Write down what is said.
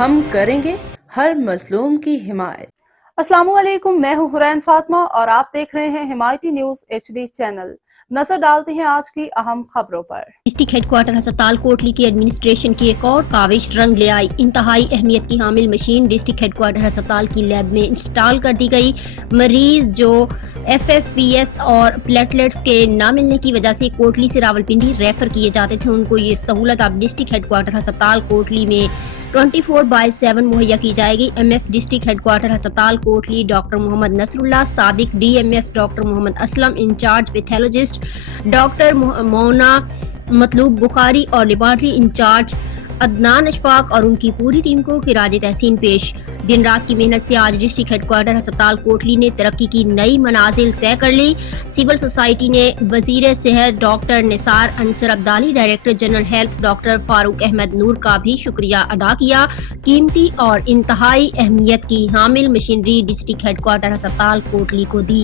ہم کریں گے ہر مظلوم کی حمایت۔ السلام علیکم، میں ہوں حرین فاطمہ اور آپ دیکھ رہے ہیں حمایتی نیوز HD چینل۔ نظر ڈالتے ہیں آج کی اہم خبروں پر۔ ڈسٹرکٹ ہیڈ کوارٹر ہسپتال کوٹلی کی ایڈمنسٹریشن کی ایک اور کاوش رنگ لے آئی۔ انتہائی اہمیت کی حامل مشین ڈسٹرکٹ ہیڈ کوارٹر ہسپتال کی لیب میں انسٹال کر دی گئی۔ مریض جو FFPS اور پلیٹلیٹس کے نہ ملنے کی وجہ سے کوٹلی سے راولپنڈی ریفر کیے جاتے تھے، ان کو یہ سہولت اب ڈسٹرکٹ ہیڈ کوارٹر ہسپتال کوٹلی میں 24/7 مہیا کی جائے گی۔ MS ڈسٹرکٹ ہیڈ کوارٹر ہسپتال کوٹلی ڈاکٹر محمد نصر اللہ صادق DMS، ڈاکٹر محمد اسلم انچارج پیتھولوجسٹ، ڈاکٹر مونا مطلوب بخاری اور لیبارٹری انچارج عدنان اشفاق اور ان کی پوری ٹیم کو خراج تحسین پیش۔ دن رات کی محنت سے آج ڈسٹرکٹ ہیڈ کوارٹر ہسپتال کوٹلی نے ترقی کی نئی منازل طے کر لی۔ سول سوسائٹی نے وزیر صحت doctor Nisar Ansar Abdali, director general health doctor Farooq Ahmed Noor کا بھی شکریہ ادا کیا۔ قیمتی اور انتہائی اہمیت کی حامل مشینری ڈسٹرکٹ ہیڈ کوارٹر ہسپتال کوٹلی کو دی۔